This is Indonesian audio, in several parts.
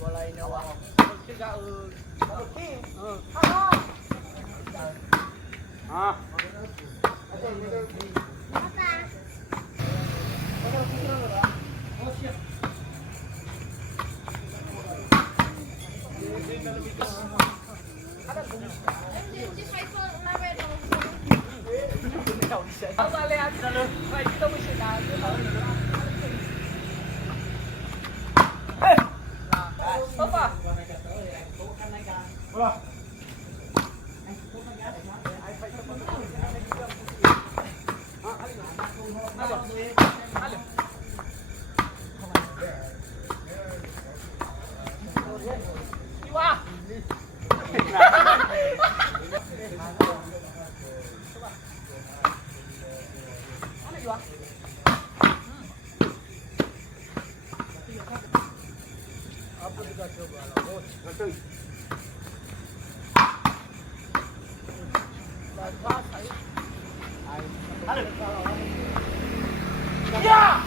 Boleh ini wah. Tiga Ah. Apa lihat dulu? Baik kita mesti nak. Apa? Bola. Wah. Mana Iwa? Apa juga coba lah, bos. Betul. Ya.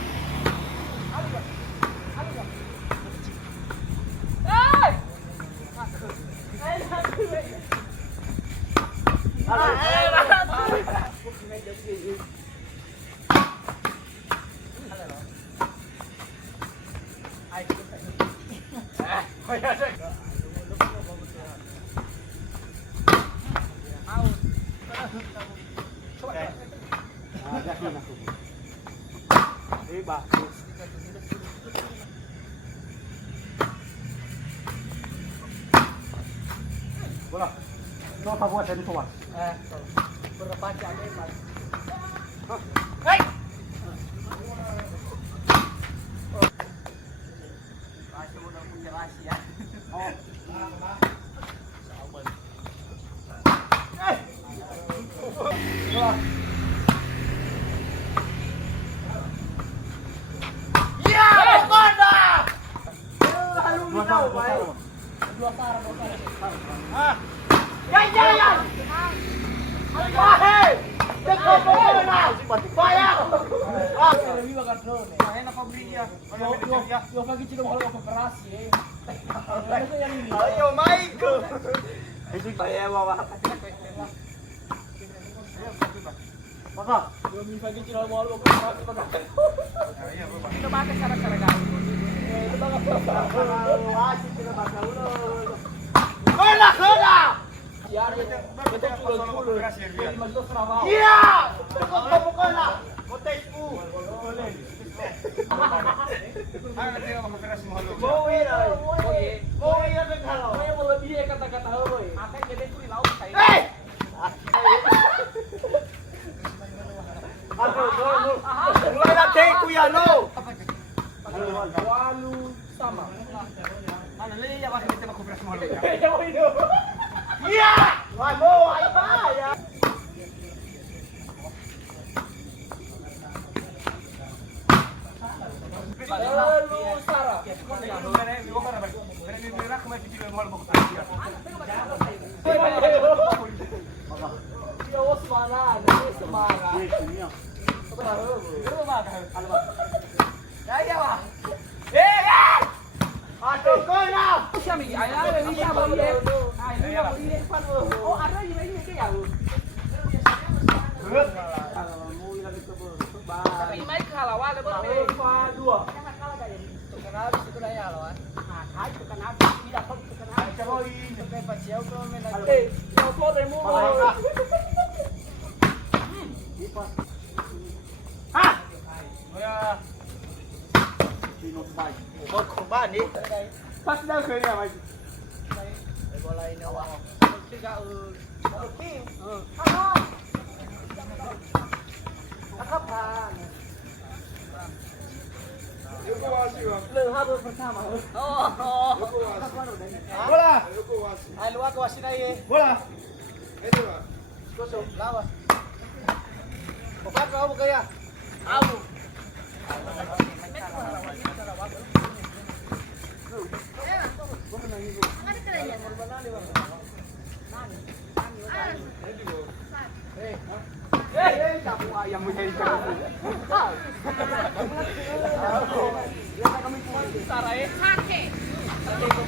Yakin aku. Bagus. Bola. Coba buat dari tuan. Berapa jam ini, Mas? Hei. Masih udah punya rahasia. Oh. Bola. Ya, mana? Dua tahu, baik. Dua parah. Ah. Jangan. Wahai, teko bola. Bayar. Ah, lebih bagus drone. Main apa beli ya? Yo pagi cino kalau operasi ya. Ayo Michael. Itu saya bawa. Maka, Yo min pagi cino mau operasi pada. Kita pakai cara-cara gaul. Itu wajib kita baca ulang. Kena. Siar betul culo. Jadi masuk Surabaya. Iya, cukup kamu kena. Kotekku. Ayo dia mau operasi mahal. Mau ya kalau. Saya melebihi kata-kata hoi. Akan jadi kuri laut saya. Hei. Aduh, mulai nanti ku ya no. Walu sama. Ano liya ba kita mau operasi mahal ya? Iya. Wah, mau apa ya? Lalu Sarah. Ya was mana? Semara. Ya wah. Aduh, kau nak. Siapa ni? Ayah ada ni siapa ni? Ayah boleh ni pan. Oh ada ni ni ke ya? Tapi mai kalah le ber. Dua. Kenal itu dah ya lawan. Ah, itu kenal. Tidak tahu itu kenal. Coba ini. Sampai paciau tu main lagi. Kau tu demo. Ah. Ya. Sinot bay. Bot korban ni. Pas dah ke ni mai. Bola ini wah. Tiga Okey. Akapan. Yuko wasi wa. Lehab pertama. Oh. Bola. Ay luwa ko wasin ay. Bola. Itu ba. Kosong lawas. Papak kau kaya. Abu. Yang menjadi kami. Sarai. Sate. Sate ko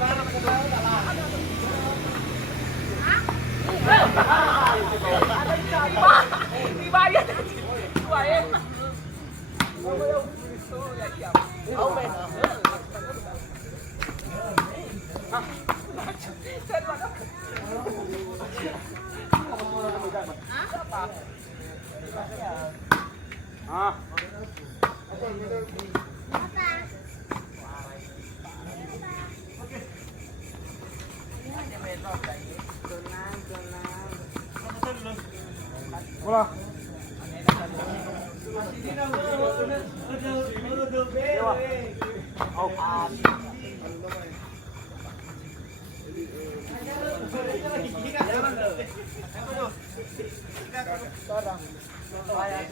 Bola.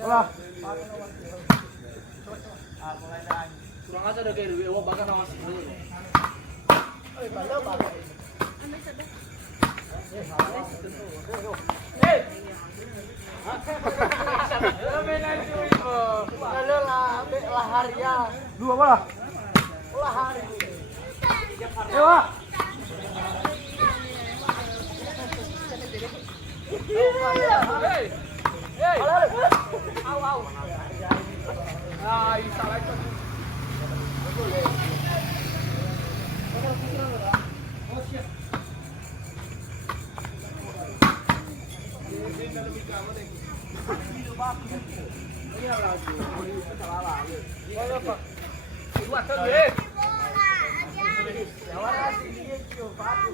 Bola. Kurang aja udah kayak Dewi, bakal nawas dulu. Dua bola. Ewa.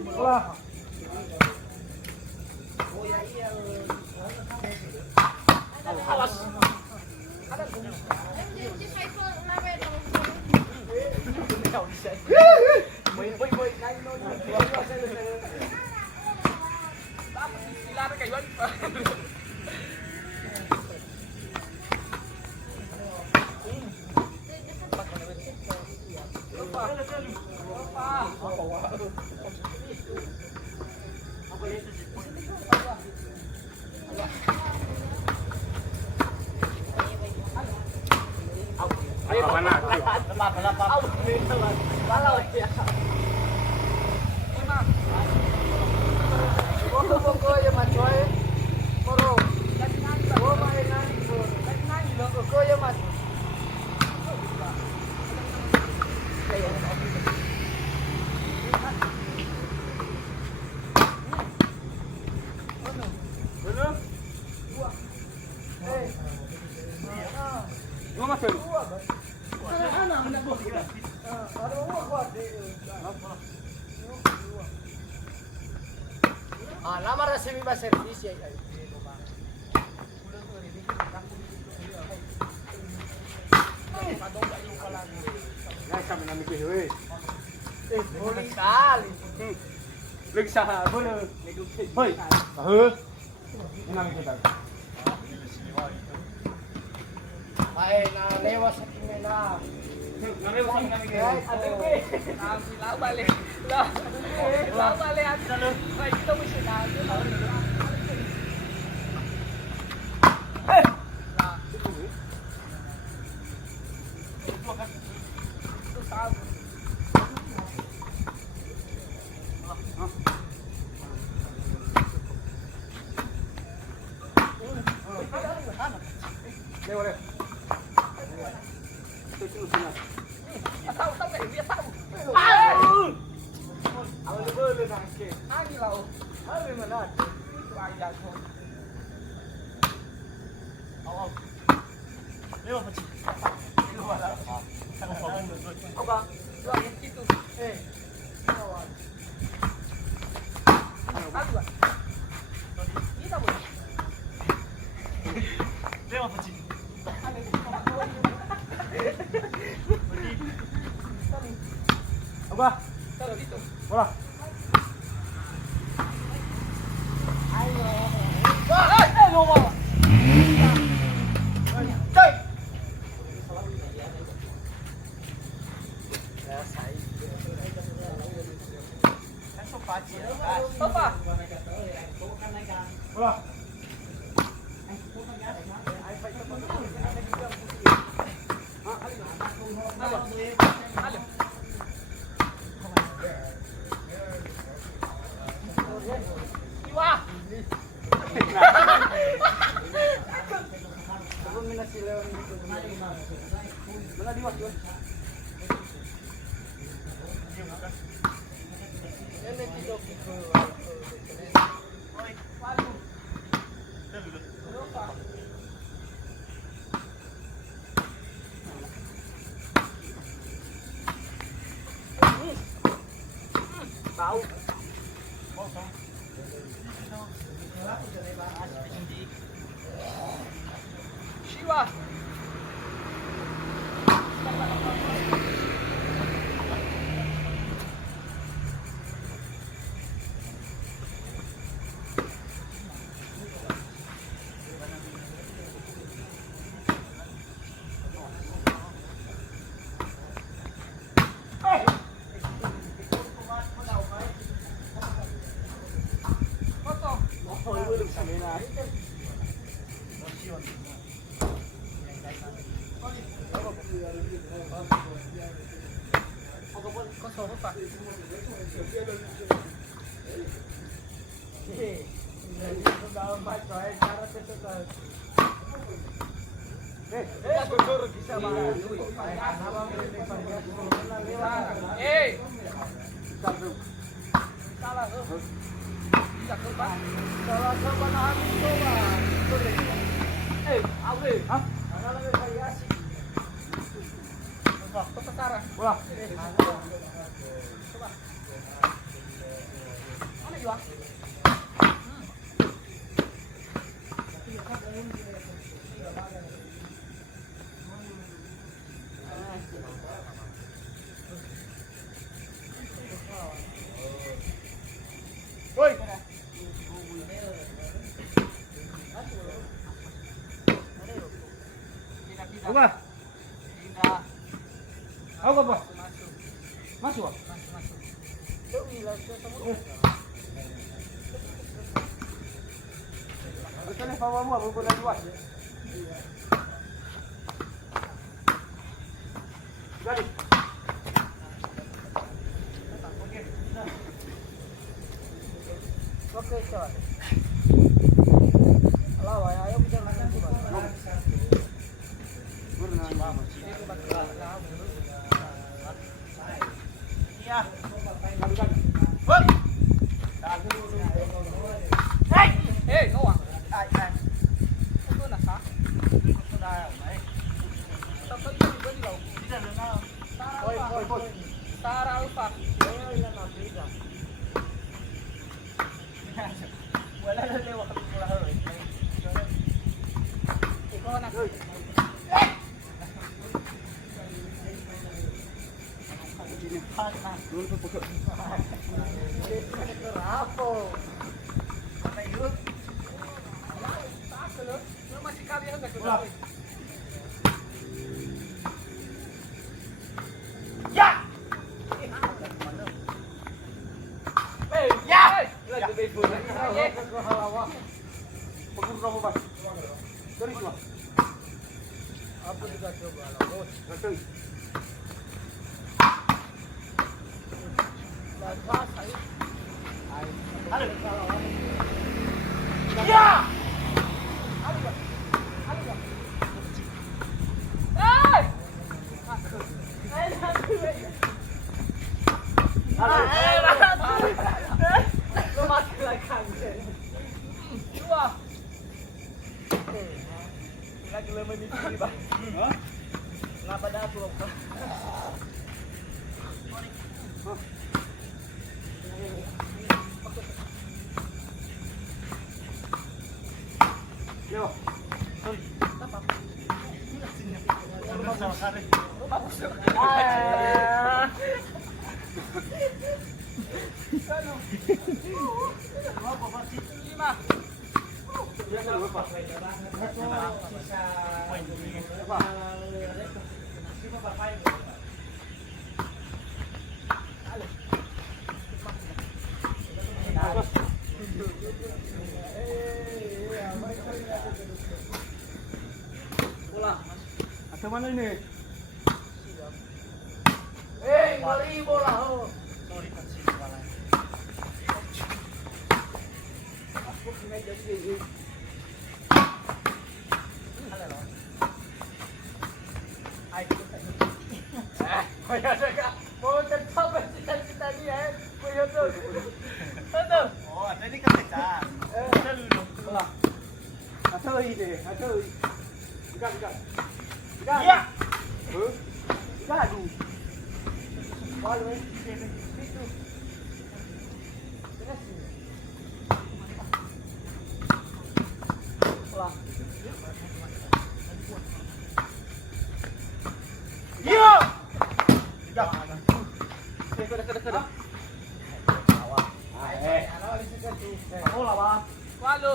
Bola. Ayo mana? Nama resmi bahasa servis ya. Boleh kali. Lagi saha boleh. Hoi. Heh. Ini kita. Ay, na lewas sa kimena. Balik. Ay, ito mo siya na. Boleh. Tahu kayak dia tahu. Awal dulu nangke. Angin lau. Hari mana? Itu aja kok. Awal. Lewat peci. Lewat lah. Apa? Dua itu. Awal. Aku ba. Kita boleh. Lewat peci. Apa? Bola. Apa? Bola. Wah. Bola di waktu. Bau. Siwa. Kosong apa? Woi. Apa? Apa, Bos? Masuk. Betul ni bawa apa bulan luar. Jadi. Oke, coba. Alah, ayo kita makan coba. Iya. Bang. Hei, ngawang. Itu nasa. Sudah, baik. Tapi juga di laut. Tidak dengar. Oi. Tara alfa. Wala na lewat pula hoy. Ikaw na. Apa juga coba lah. Ya. Lagi lemah ni ba? Ha? Ngapa dah tu? Yo. Apa? Rumah sekali. Rumah busuk. Sana. Apa pasti 5. Ya kan lupa. Ada mana ini? Mari bola. Sorry kecil bola. Aku punya jadi. Kaya ada ka? Mau tetap cita-cita Iya. Walo.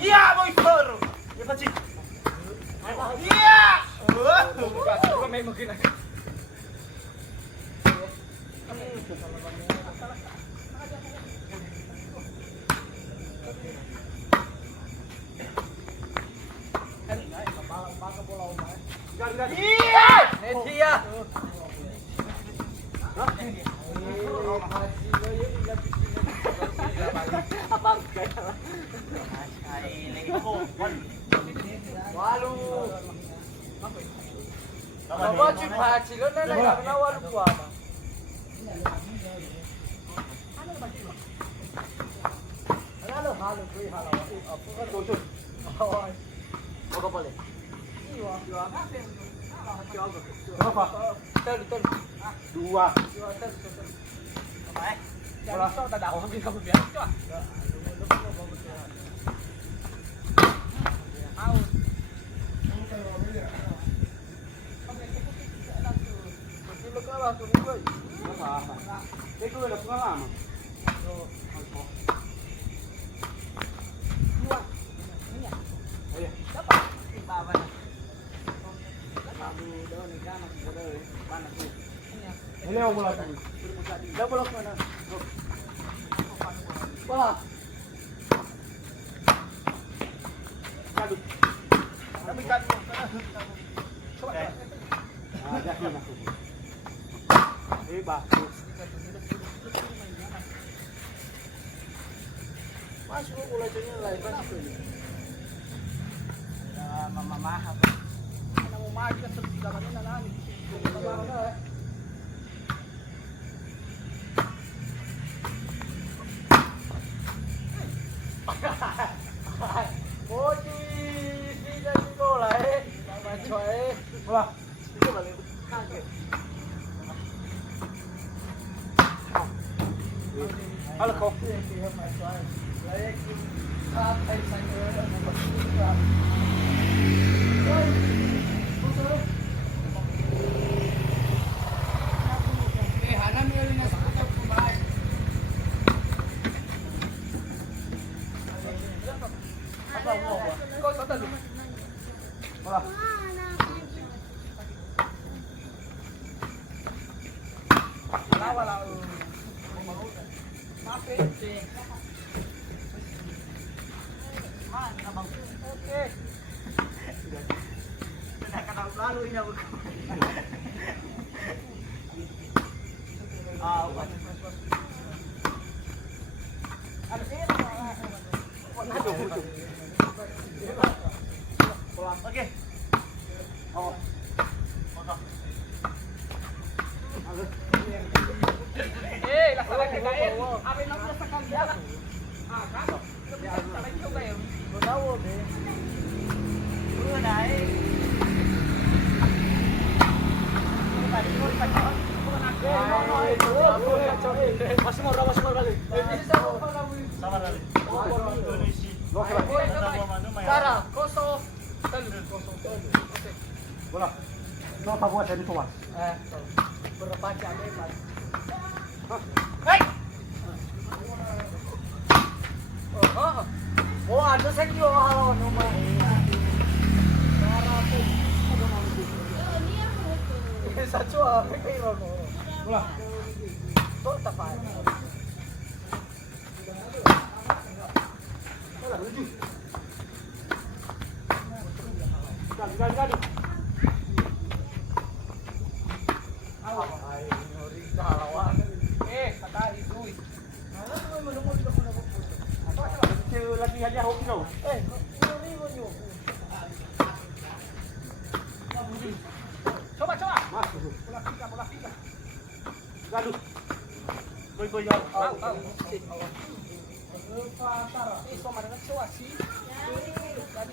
Iya, boy soro. Ya kecil. Iya. May magina. Iya. Netia. Walu. Apa cipaci lo na na walu kwa. Halo halo kui halo. Apa kan tuh? Apa boleh? Iya. Berapa? Betul. 2. Jangan tahu tak ada orang yang kamu biar coba. Out. Silo ka ba tuloy ko? Ito wala pengalaman. Dapat ibaban. Kamu daw ni kana sa daw mana tu. Hele mo lang. Double ko na. Wala. Kami kan. Coba. Ada kan aku. Bagus. Masuk mulai dunia lain kan itu. Mama mahal. Ana mo mahal ka sa sigawan na lang. Oji, sila dito lah Mama coy. Wala. Dito balik. Kaget. Halo kok. Wala. Wala. Oke. Sudah kena lalu ini aku. Ada sih. Oke. Oh. Laksanakan kain. Apa yang nak sekali jalan? Kan? Lebih juga ya. Tahu deh. Naik. Tadi mau dipakai. Masih mau balik. Sabar kali. Cara, kosong. Oke. Bola. No pa buat dari tuan. Berapa jam lepas? Hei. Oh, ada saya juga halo nomor. Sa chua, kay mo. Bola. Torta pa. Bola, lucu. Gali. Sakali duit. Lagi aja hoki kau. Coba. Masuk. Bola tiga. Gaduh. Koi. Ini sama dengan cuaci. Tadi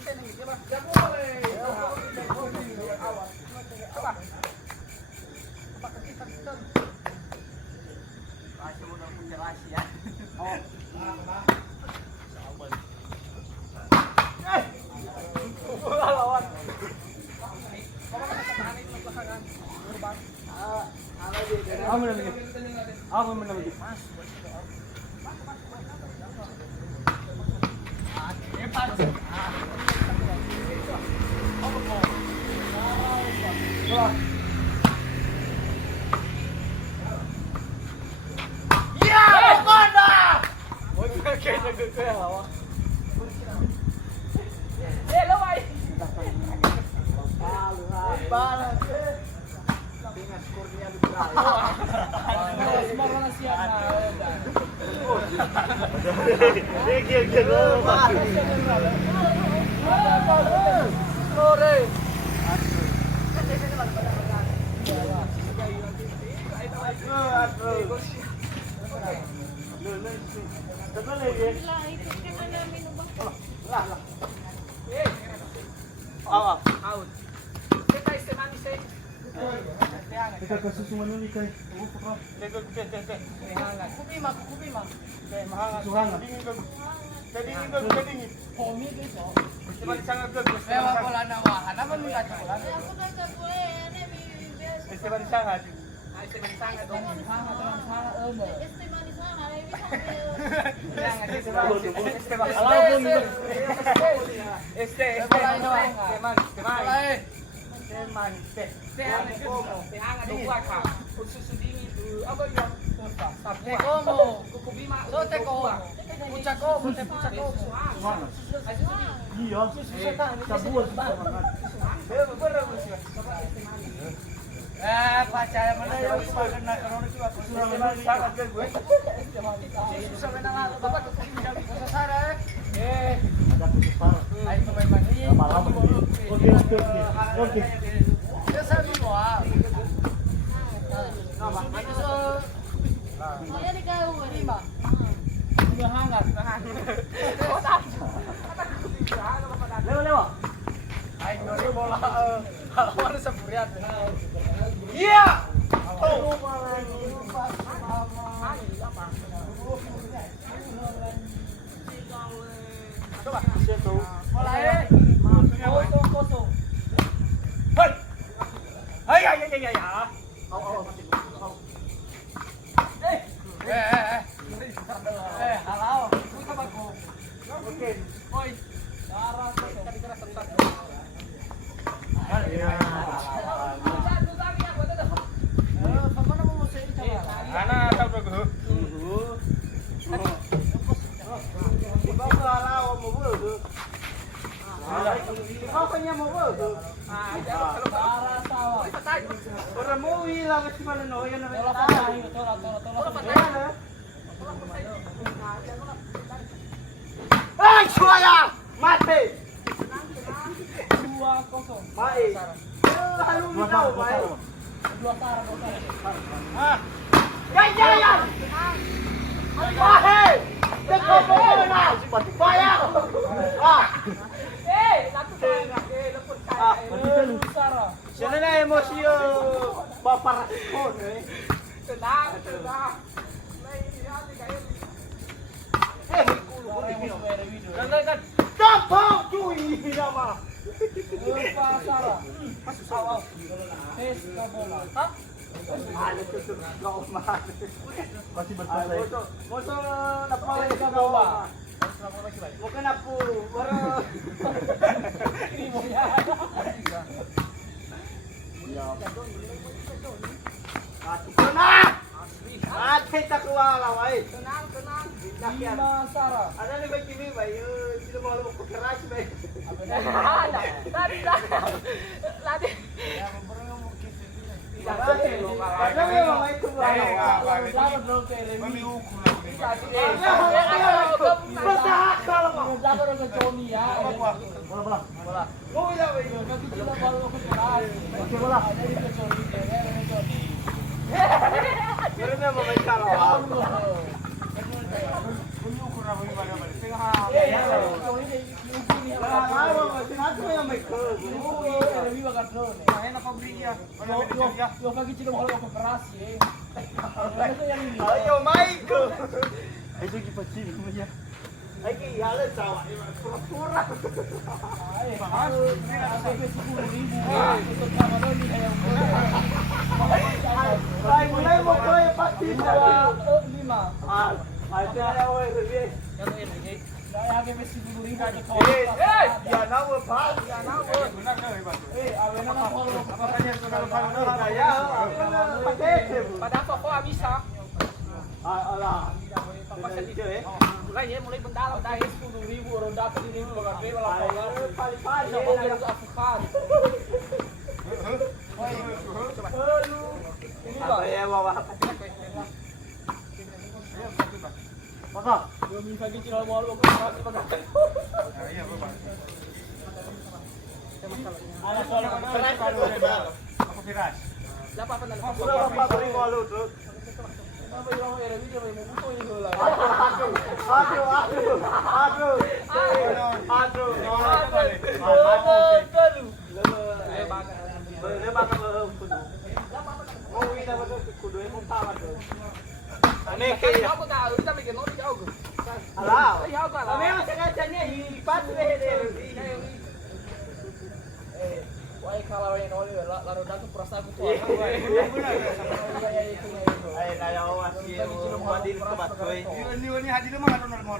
Sinabi mo yung may curve. Kaya nakabriya. Wala may nagsiya. Yung kagit sila mahal ako karasi eh. Ayaw, Mike! Ay, sige pa sila mo niya. Ay, kaya sawa. Pura-pura. Ay, siguro ribu. Kusot ka mo doon, ayaw ko. Ay, mulai mo ko yung pati. 5. Ay, kaya ako yung review. Yan o yun, Daya kami siguro ribu. Yan ako, pa. Yan ako. Awe na nga po. Kaya, ako na pakete. Padapa ko, amisa. Ala. Mulai bendalam dahil 10.000 orang dapat ini bagay wala pa lang. Palipad. Sa mga afukan. Ini ba? Ay, wawa. Maka, yung minsan din sila mo ko kasi bagay. Ala solo Ako piras. Lapa pa na. Pura pa pa rin ko alo, bro. Ano yung mga era video may mubuto yung lola. Why kalau yang oli lalu datang perasaan aku tuh. Ay, kaya ko masih madin ka ba, Toy? Ni hadi naman ano na mo.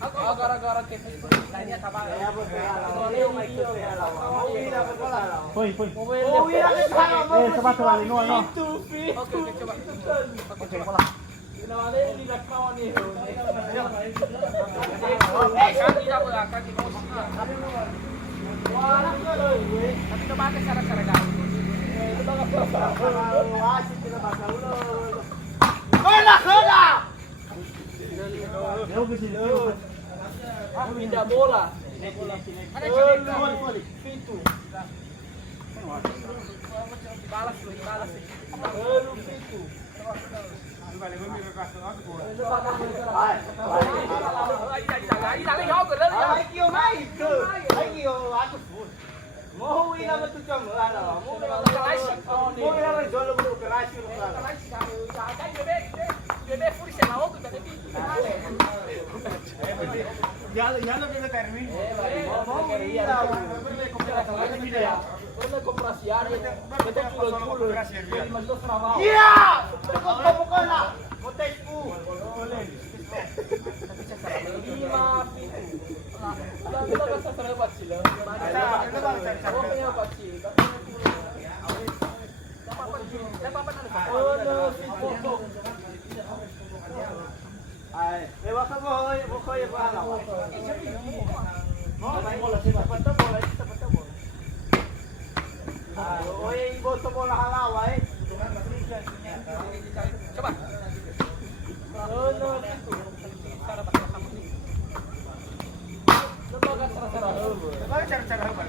Ako gara-gara kasi tanya tama. Kaya po kaya alam. Ano may kuya alam. Uwi na ko sa alam. Hoy. Uwi na ko sa alam. Sapato lang no ano. Okay, coba. Okay, wala. Ginawa na yung nilakaw ni Hon. Kaki na ko lang, kaki mo siya. Wala ko loy. Tapi na bakit sara-sara gawin? Pindah bola. Ada jadi pintu. Balas loh, balas. Pintu. Mau uwi naman ito siya mo, ano? Mau naman dolo mo operasyon mo. Bebe fuori se la otto da Ya lo que termine. Mau uwi na. Una comprasiare, betul culo. Mas dos trabajo. Iya! Tukok mo na. Motek ko. Lima pintu. Lalu kita bisa terlepas sih loh. Oh punya apa sih? Ay, ewa ka mo hoy, mo koy pa hala. Mo, bola sila pato bola, ito pato bola. Ay, oy, ibo to bola halawa eh. Coba. Oh no, pintu. Cara pakai kamu ini. Coba kan cara-cara dulu. Bakit cara-cara ba?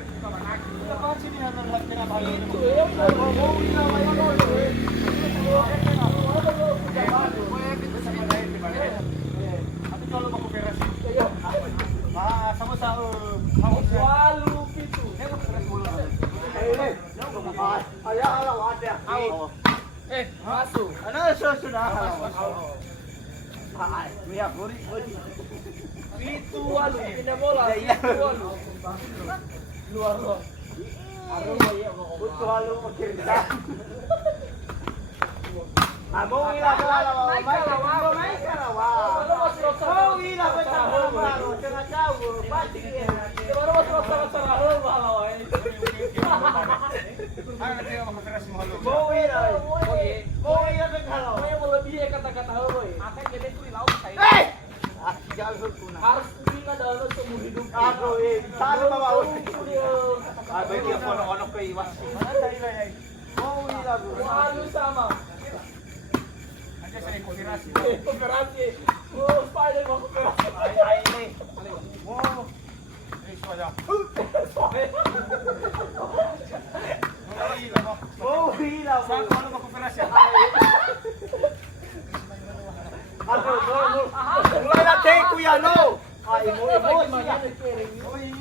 Apa sih ini yang nak kena balik? Itu ya, mau ina main dulu. Kalau mau operasi. Sama sa Selalu pintu. Ay, halawa ada. Masuk. Ano susunod halawa? Ay, miya buri. Pintu walu, pindah bola. Pintu walu. Luar loh. Buto halo mo kirita. Amo ila ko halawa. May kalawa. Oh, ila ko sa halawa. Sa tawo, pati. Baru masuk cara-cara dulu halau ini. Ano na tayo mag-operasi mo halo? Mo ila. Mo ila ko halawa. Mau yang melebihi kata-kata halau ini. Akan jadi tuh laut saya. Hey! Jalur kuna. Harus punya dalam seumur hidup. Ako sana mabawi. Ah, bagi ako ano kay iwas. Mo ila ko. Selalu sama. Andiyan sa operasi. Operasi. Oh, spider mau operasi. Ay ni. Mo. Eso allá. Mo ila ko. Saan ano mag-operasi? Ako, mulai na take kuya no. Ay mo siya. Oy,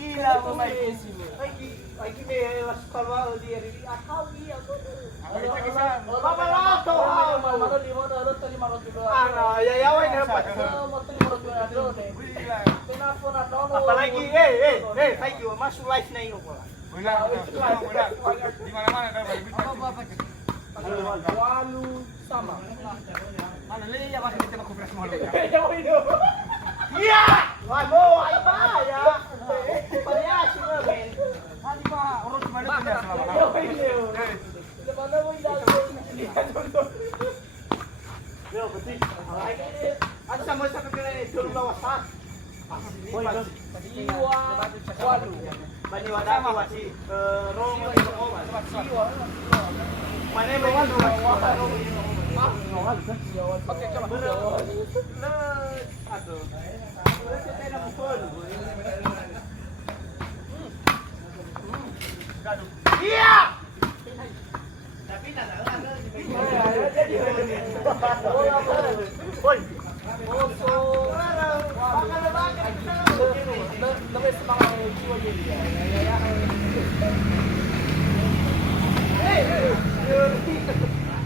Lagi may sekolah di atau iya tuh. Kita kisah. Papa lato. Mana 500 tadi 500 juga. Ano, yayawan dapat. Mau 500 juga dulu deh. Wila. Kenapa na dono? Apalagi thank you. Masuk live na iyo pala. Wila. Di mana-mana kan Apa Walu sama. Mana lagi ya masih kita konferensi mahal ya. Iya. Waduh, ay ba ya? Parehas na men. Hadi ba urus mana punya selama. Mana mo dulu. Yo, betul. At sa mo sa kapila ni tulong lawasan. Jiwa Walu. Baniwala mo si Romo di Roma. Mana mo walu? Oke, coba. Aduh. Udah kita na pukul. Iya. Tapi na Hoy. Oso. Lebih semangat jiwa jadi.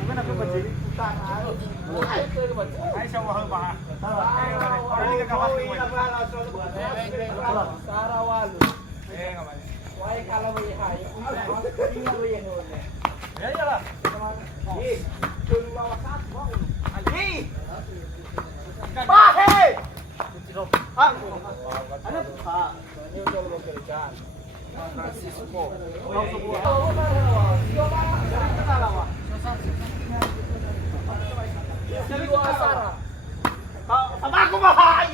Gimana aku jadi Ay siya mahal ba? Orang ni kakawas ko. Sarawalu. Ngaman. Why kalau mo ihay? Tingnan mo yan noon. Ya lah. Tulong lawasan mo. Ali. Bahe! Ano pa? Yung dolo mo kalikan. Francisco. Jiwa Sara. Apa aku bahay?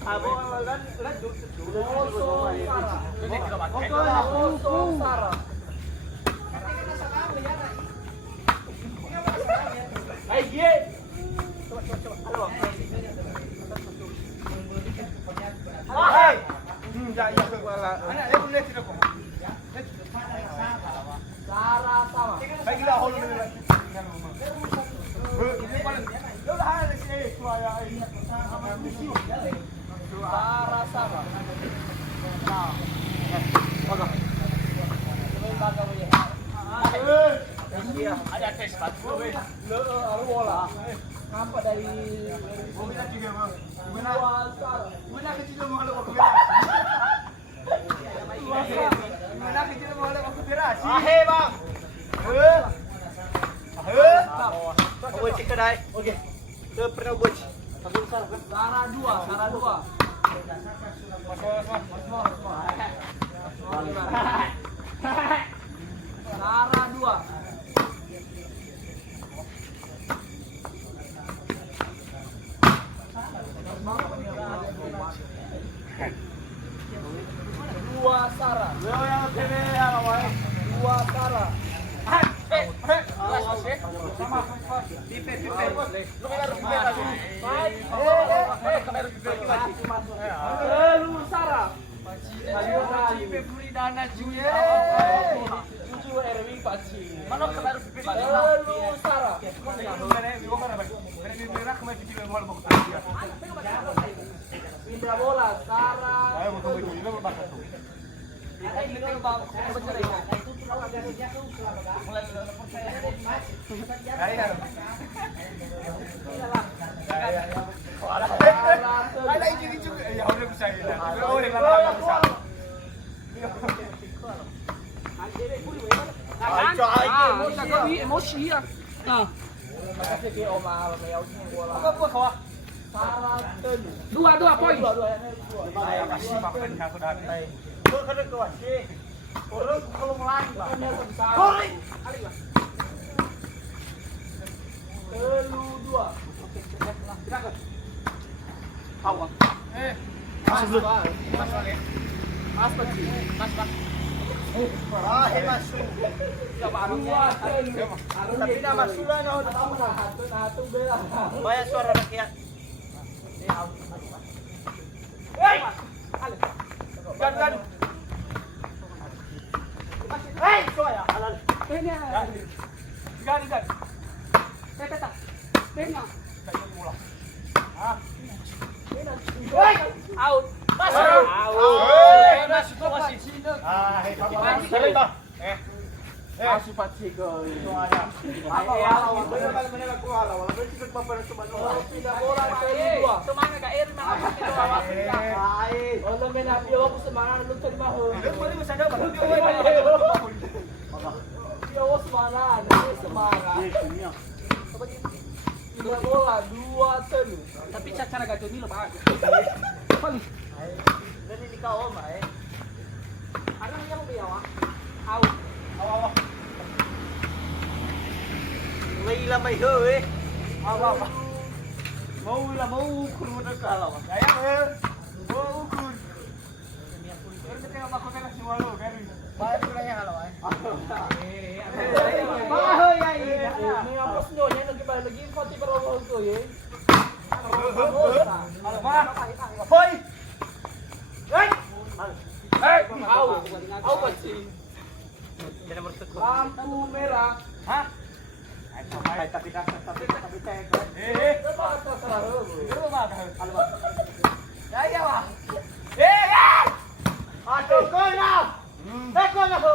Abo kan Oso Sara. Oso Sara. Ay, ye. Bahay! Ya wala. Ana ay ulit sila ko. Sara sama. Bagi lah holo nila. Ini paling. Yo lah hal si kuaya ay. Sara sama. Baga mo yan. Ada tes batu. Aku bola. Apa dari Bumila juga mo. Jiwa Sara. Bumila kecil mo halo ko pira. Bumila kecil mo halo ko pira. Bahe bang! Buat cek kedai. Oke. Ke pernah buat. Aku besar kan? Sara 2, Sara 2. Sara 2. Dua Sara. Yo yang TV awal. Dua Sara. Lu Sara. Jujur Erwin Paci. Mana kamera pipi? Lu Sara. Pindah bola Sara. Emosi ya. Nah. Makasih ke Oma Mel bola. Apa buat kau? Sara dua poin. Gol kada ko si. Orang kalau melan bang. Gol. Telu 2. Awang. Masuk. Bahe masuk. Tapi nama sulan oh. Banyak suara rakyat. Gan. Hei, suara halal. Gan. Teta. Tena. Hei. Out. Masuk. Masuk to wasit. Sorry to. Masuk Patsigo. Pindah bola ke dua. Semangat ka Eri mga kapito awasin ka. Wala may nabiyaw ako semangat lu tadi mah. Biyaw semangat, ini semangat. Pindah bola 2-3. Tapi cara gajo ni lo Pak. Dali ikaw ma eh. Ano yang biyaw ah? Out. May lamay ho eh. Mau ukur mo na kalaw. Kaya eh. Mau ukur. Pero kaya makakita si Walo, ganun. Bayar ko lang yung halaw eh. Bahoy ay. May apos nyo, yan lagi pati para wala ko eh. Hoy. Hey! Au Patsi. Lampu merah. Ha? Ay tapi tayo. Apa kata salah? Pero ba? Ya wah. Ato ko na. Ako na ho.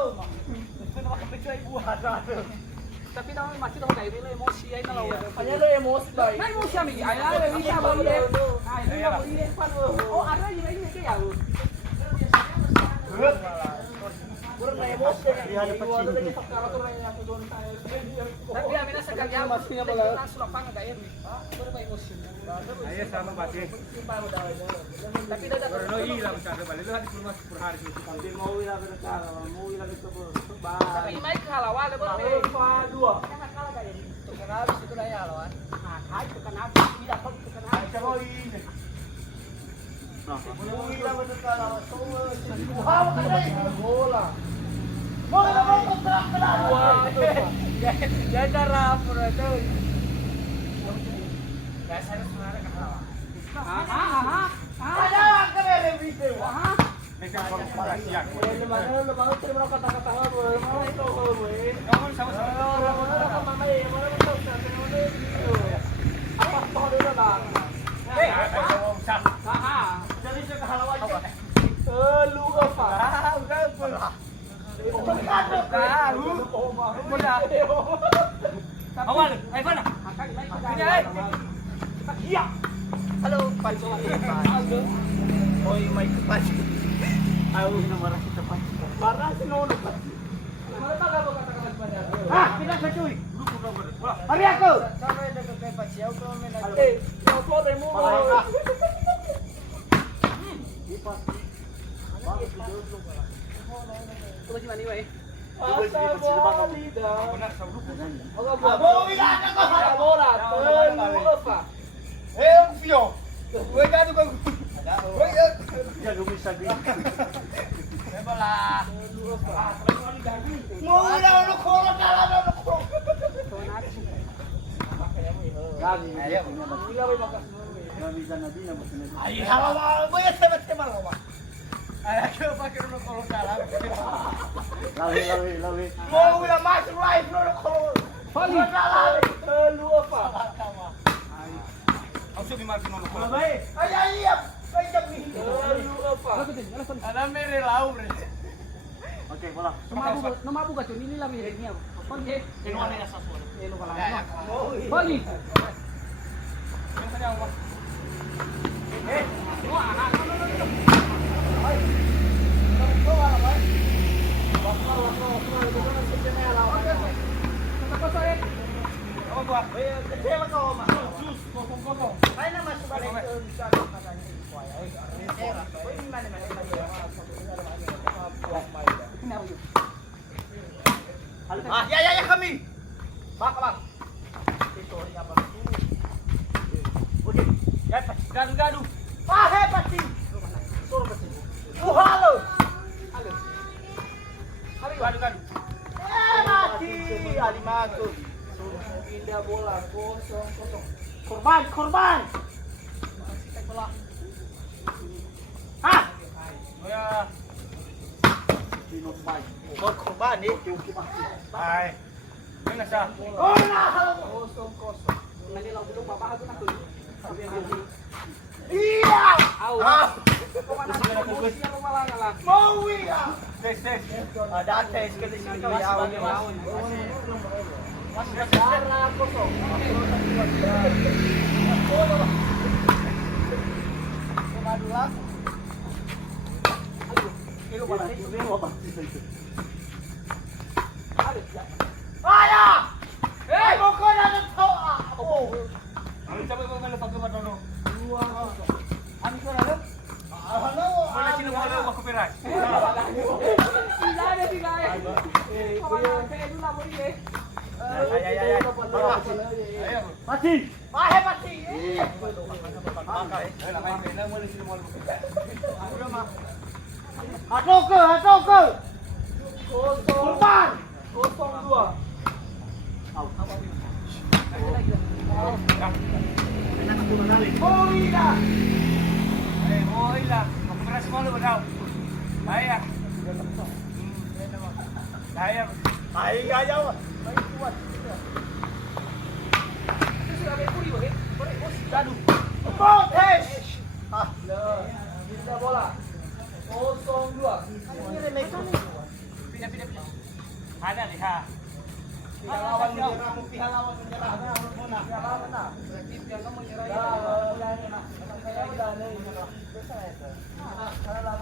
Ito na makapicture ay buhat ato. Tapi naman masih tahu kayak ini emosi ay nalaw. Hanya lo emosi dai. Nah emosi ami. Ay ay bisa beli. Ay lu beli pan. Oh ada ini kayak ya. Kurang na emosi ya. Tapi amina sa kanya masih na bala. Sudah pang kayak ini. Kurang na emosi. Ayo sama pati. Tapi dah Pero no ilang sa bali. Lu hadi kurmas per hari. Tapi mau ila ito po. Tapi may kalawa le ba? Dua. Jangan kalah kayak ini. Tukang habis itu dah ya lawan. Nah, kai tukang habis. Tidak pun tukang habis. Sa mo ini. Mau ila ito kalaw. Bola. Mau kontrak kalaw. Jangan darah itu. Dasar sebenarnya kahawa. Ada ka revise. May para siyak. Lemang terima kata-kata apa? Mau itu apa? Kamu sama-sama. Apa kau dulu lah? Jadi sa kahalawan. Lu apa? Awal, ay mana? Iya. Halo, Pancho. Hoy, may kapas. Ayaw na marah kita pa. Para sinono pa. Mana tak kau kata-kata sebenarnya? Pinang sa cuy. Hari ako. Sampai dekat kay Paciaw ko may nag. Kau keluar dari mulut. Terus gimana nih, Asa Balida. Benar sa grupo. Abo ila ako. Bola, lu apa? Eh, Fio. Uy, gado ka. Uy, Ya lumisag. bala. Mo ila ano ko kala ano ko. Gagi. Gila may makas. Ay halawa mo ya tema lawa. Ay, ako pa kiro no kolong kala. Lawi. Mo ila mas live no ko. Fali. Lu apa? Ang sabi Martin no kolong. Ay. Ay jabi. Lu apa? Alam may relaw re. Okay, wala. Numabu ka tuh, ini lagi niya. Pagi. Kinuha niya sa sulo. Elo ka lang. Pagi. Yan sa niya. Apa gua? Kaya ka ma. Sus, kosong. Ay na mas balik sa katanya. Ya kami. Bak. Sorry apa itu? Oke. Ya pas gadu. Pasti. Suruh pasti. Halo. Gadu. Mati. Alimago. Pindah bola 0-0. Korban. Bola. Hah? Oh ya. Korban eh. Ay. Yan na siya. Oh na. 0-0. Nanti lang dulu bapak aku nak tuh. Iya. Au. Mau iya. Tes. Ada tes ke sini kau ya. Darah kosong. Madulah. Ayah! Eh, pokok dah tahu ah. Ano sabi mo mala pagkabatono? Ano ko na? Ano? Wala sino mo wala ko piray. Sila na sila eh. Kaya dulu mo rin eh. Ay. Mati. Pahe mati. Atau ke? Kurban. 02. Oh iya. Oy lang. Magpiras mo lo daw. Daya. Daya. Ay gaya. Protes. Ah, Bisa bola. 02. Pindah. Ada nih ha. pihak lawan menyerah. Ya lawan nah. Berarti dia kamu menyerah. Udah nih.